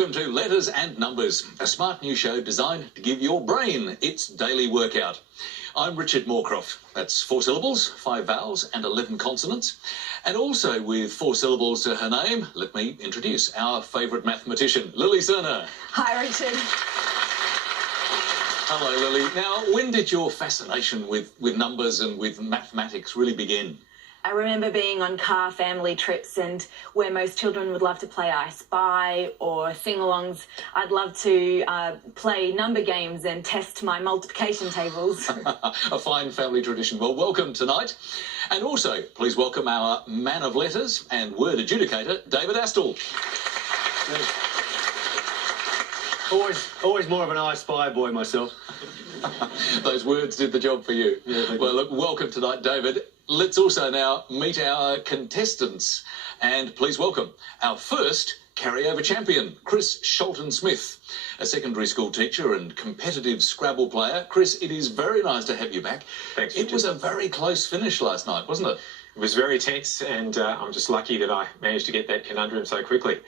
Welcome to Letters and Numbers, a smart new show designed to give your brain its daily workout. I'm Richard Morecroft. That's 4 syllables, 5 vowels and 11 consonants. And also with 4 syllables to her name, let me introduce our favourite mathematician, Lily Serna. Hi, Richard. Hello, Lily. Now, when did your fascination with numbers and with mathematics really begin? I remember being on car family trips and where most children would love to play I Spy or sing-alongs. I'd love to play number games and test my multiplication tables. A fine family tradition. Well, welcome tonight. And also, please welcome our man of letters and word adjudicator, David Astle. Always more of an I Spy boy myself. Those words did the job for you. Yeah, well, look, welcome tonight, David. Let's also now meet our contestants. And please welcome our first carryover champion, Chris Sholton-Smith, a secondary school teacher and competitive Scrabble player. Chris, it is very nice to have you back. Thanks, It was a very close finish last night, wasn't it? It was very tense, and I'm just lucky that I managed to get that conundrum so quickly.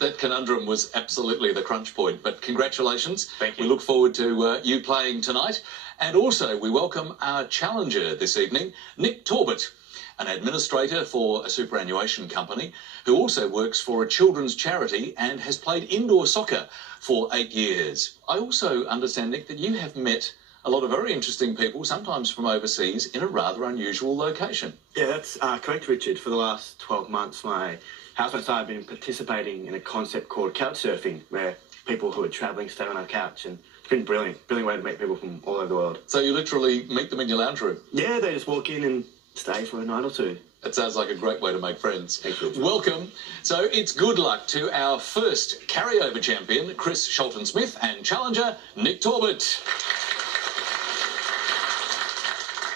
That conundrum was absolutely the crunch point, but congratulations. Thank you. We look forward to you playing tonight. And also, we welcome our challenger this evening, Nick Torbett, an administrator for a superannuation company who also works for a children's charity and has played indoor soccer for 8 years. I also understand, Nick, that you have met a lot of very interesting people, sometimes from overseas, in a rather unusual location. Yeah, that's correct, Richard. For the last 12 months, my housemates and I have been participating in a concept called couch surfing, where people who are travelling stay on our couch, and it's been brilliant way to meet people from all over the world. So you literally meet them in your lounge room? Yeah, they just walk in and stay for a night or two. That sounds like a great way to make friends. Thank you. Welcome. So it's good luck to our first carryover champion, Chris Sholton-Smith, and challenger, Nick Torbett.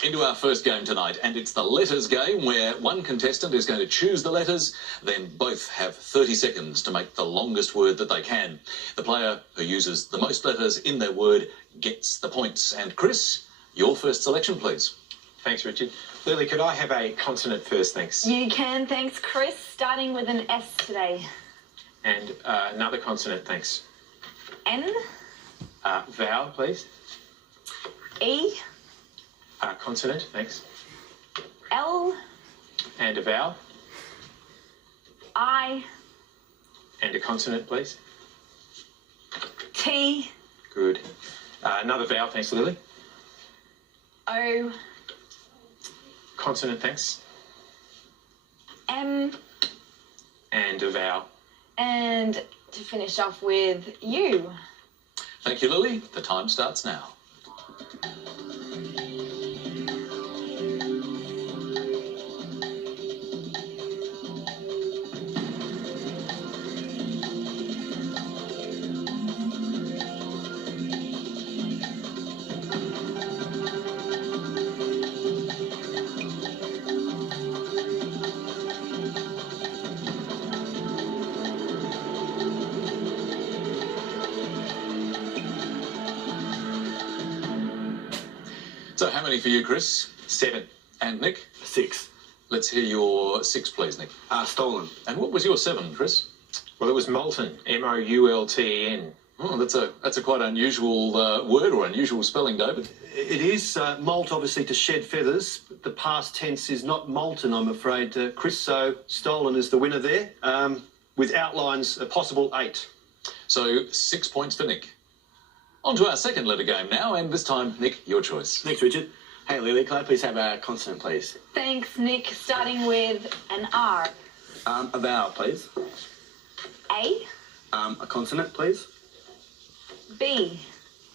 Into our first game tonight, and it's the letters game where one contestant is going to choose the letters, then both have 30 seconds to make the longest word that they can. The player who uses the most letters in their word gets the points. And Chris, your first selection, please. Thanks, Richard. Lily, could I have a consonant first, thanks? You can, thanks, Chris. Starting with an S today. And another consonant, thanks. N. Vowel, please. E. Consonant, thanks. L. And a vowel. I. And a consonant, please. T. Good. Another vowel, thanks, Lily. O. Consonant, thanks. M. And a vowel. And to finish off with U. Thank you, Lily. The time starts now. So how many for you, Chris? 7. And Nick? 6. Let's hear your 6, please, Nick. Stolen. And what was your 7, Chris? Well, it was molten. M-O-U-L-T-E-N. Oh, that's a quite unusual word or unusual spelling, David. It is molt, obviously, to shed feathers. But the past tense is not molten, I'm afraid, Chris. So stolen is the winner there, with outlines a possible 8. So 6 points for Nick. On to our second letter game now, and this time, Nick, your choice. Thanks, Richard. Hey, Lily, can I please have a consonant, please? Thanks, Nick. Starting with an R. A vowel, please. A. A consonant, please. B.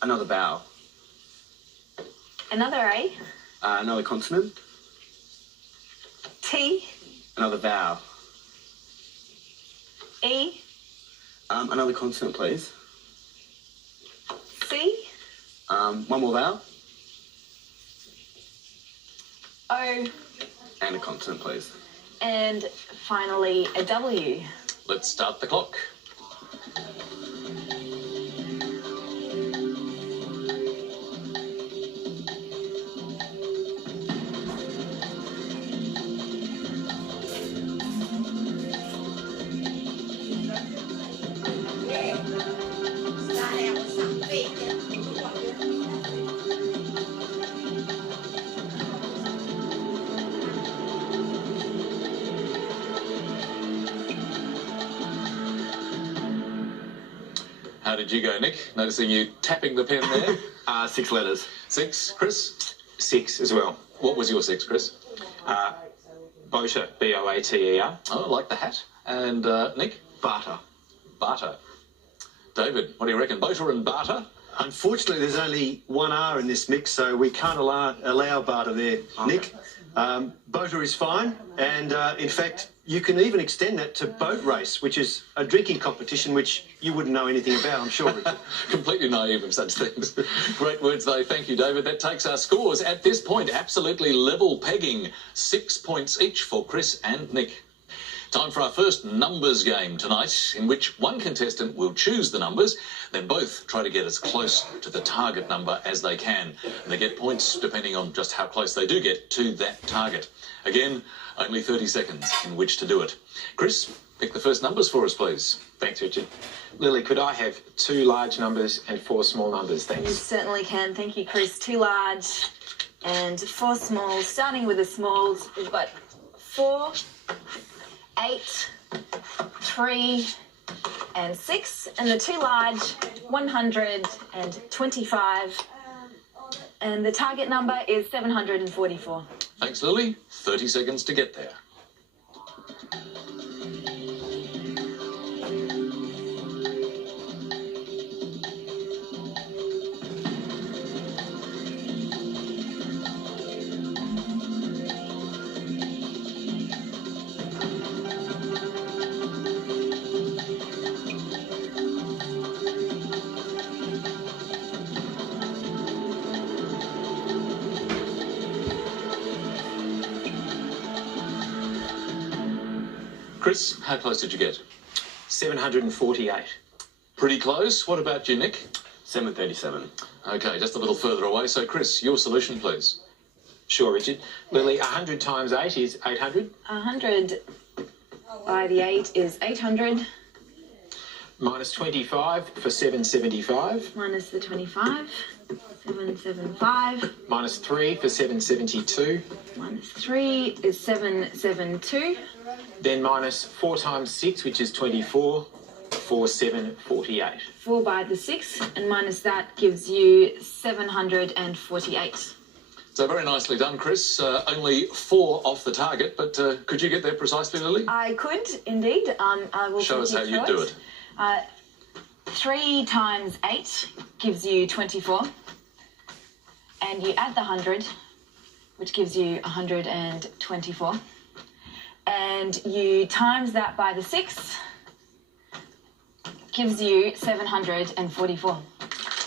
Another vowel. Another A. Another consonant. T. Another vowel. E. Another consonant, please. C. One more vowel. O. And a consonant, please. And finally, a W. Let's start the clock. How did you go, Nick? Noticing you tapping the pen there. 6 letters. 6. Chris? 6 as well. What was your 6, Chris? Boater, B-O-A-T-E-R. Oh, I like the hat. And Nick? Barter. Barter. David, what do you reckon? Boater and barter? Unfortunately, there's only one R in this mix, so we can't allow barter there, Nick. Boater is fine, and in fact, you can even extend that to boat race, which is a drinking competition which you wouldn't know anything about, I'm sure, Richard. Completely naive of such things. Great words, though. Thank you, David. That takes our scores at this point. Absolutely level pegging. 6 points each for Chris and Nick. Time for our first numbers game tonight, in which one contestant will choose the numbers, then both try to get as close to the target number as they can. And they get points depending on just how close they do get to that target. Again, only 30 seconds in which to do it. Chris, pick the first numbers for us, please. Thanks, Richard. Lily, could I have 2 large numbers and 4 small numbers? You Thanks. certainly can. Thank you, Chris. 2 large and 4 small. Starting with the smalls, we've got 4, 8, 3 and 6, and the 2 large, 125, and the target number is 744. Thanks, Lily. 30 seconds to get there. Chris, how close did you get? 748. Pretty close. What about you, Nick? 737. Okay, just a little further away. So, Chris, your solution, please. Sure, Richard. Lily, 100 times 8 is 800. 100 by the 8 is 800. Minus 25 for 775. Minus the 25, 775. Minus 3 for 772. Minus 3 is 772. Then minus 4 times 6, which is 24, for 748. 4 by the 6, and minus that gives you 748. So very nicely done, Chris. Only 4 off the target, but could you get there precisely, Lily? I could, indeed. I will Show us how you do it. 3 times 8 gives you 24. And you add the 100, which gives you 124. And you times that by the 6, gives you 744.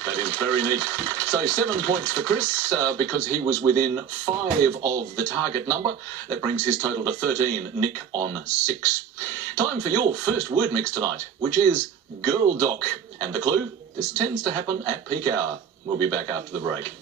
That is very neat. So 7 points for Chris because he was within 5 of the target number. That brings his total to 13. Nick on 6. Time for your first word mix tonight, which is Girl Doc. And the clue, this tends to happen at peak hour. We'll be back after the break.